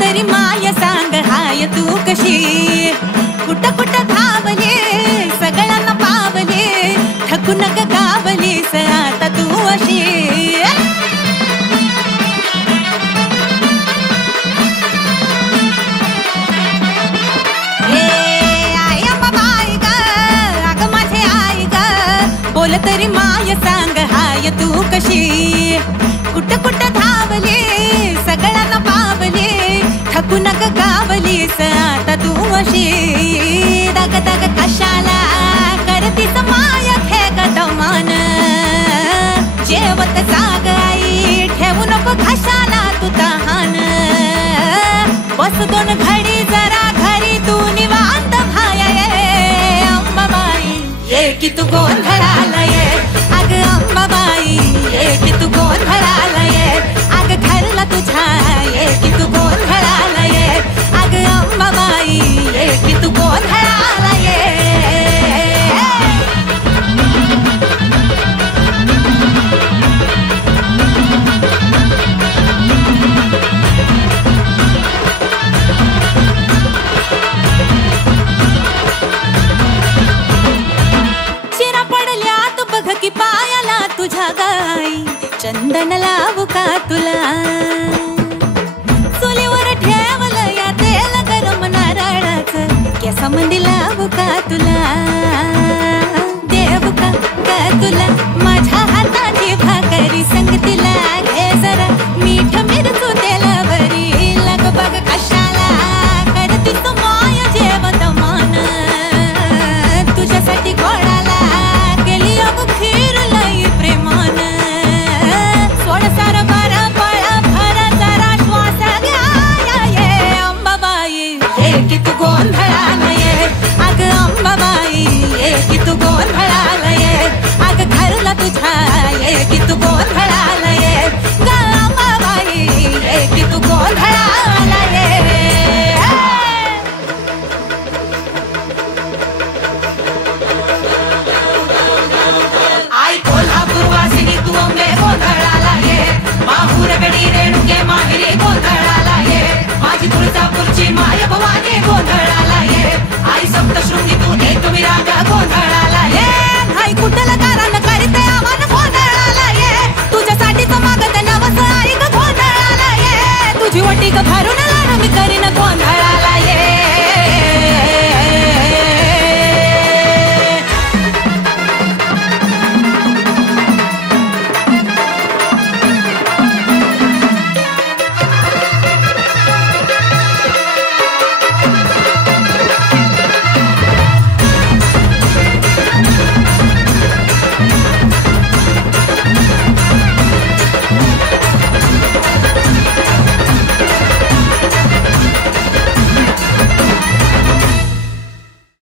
तरी माय सांग हाय तू कशी कुठ कुठ धावले सगळ्यांना पावले ठकून ग गावलीस आता तू अशी आई बाई ग अग माझे आई ग बोल तरी माय सांग हाय तू कशी कुठ कुठ धावले सगळ्यांना पावले ठकून ग गावलीस आता तू अशी दग दग कशाला करतीस माय खे गदमान जेवत जाग आई ठेवू नको घशाला तू तहान बस दोन घडी जरा घरी तू निवांत भाय अंबाबाई ये की तू गोंधळाला ये अग अंबाबाई ये की तू गोंधळाला ये अग घरला तुझ्या ये की तू गोंधळाला ये अग अंबाबाई ये की तू गोंधळाला ये चिरा पडल्या तू बघ की पायाला तुझ्या गाई चंदन